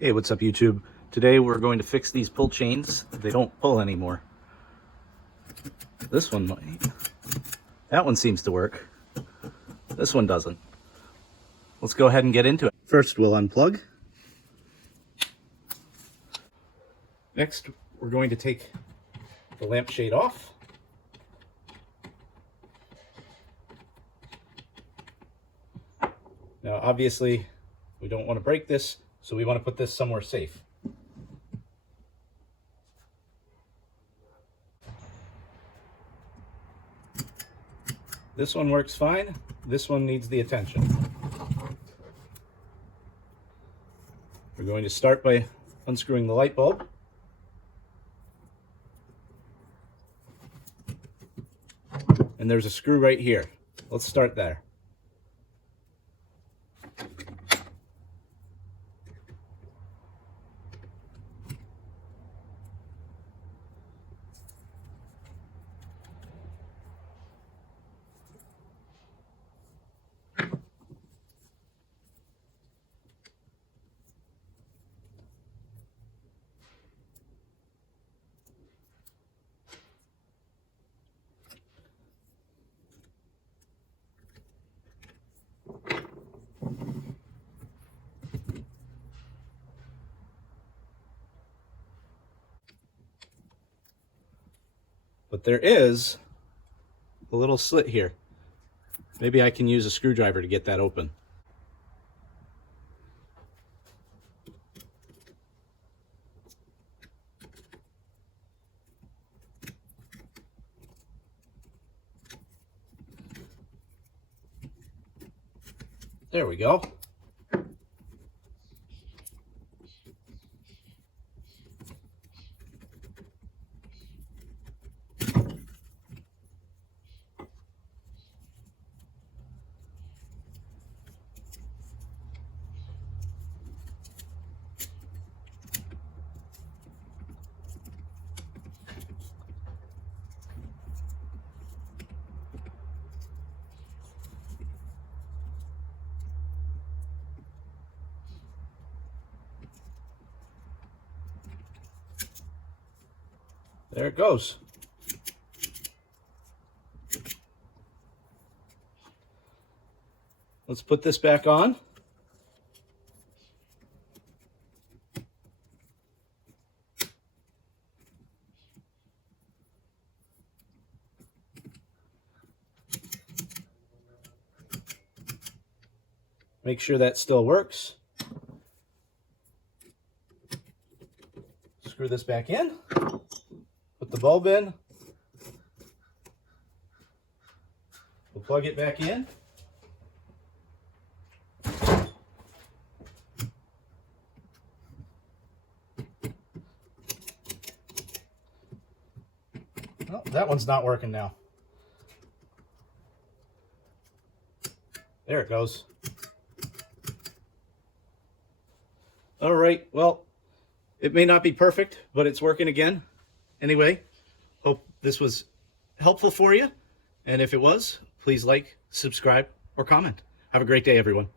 Hey, what's up YouTube? Today we're going to fix these pull chains. They don't pull anymore. This one might. That one seems to work. This one doesn't. Let's go ahead and get into it. First we'll unplug. Next we're going to take the lampshade off. Now obviously we don't want to break this, so we want to put this somewhere safe. This one works fine. This one needs the attention. We're going to start by unscrewing the light bulb. And there's a screw right here. Let's start there. But there is a little slit here. Maybe I can use a screwdriver to get that open. There we go. There it goes. Let's put this back on. Make sure that still works. Screw this back in. Put the bulb in. We'll plug it back in. Oh, that one's not working now. There it goes. All right, well, it may not be perfect, but it's working again. Anyway, hope this was helpful for you. And if it was, please like, subscribe, or comment. Have a great day, everyone.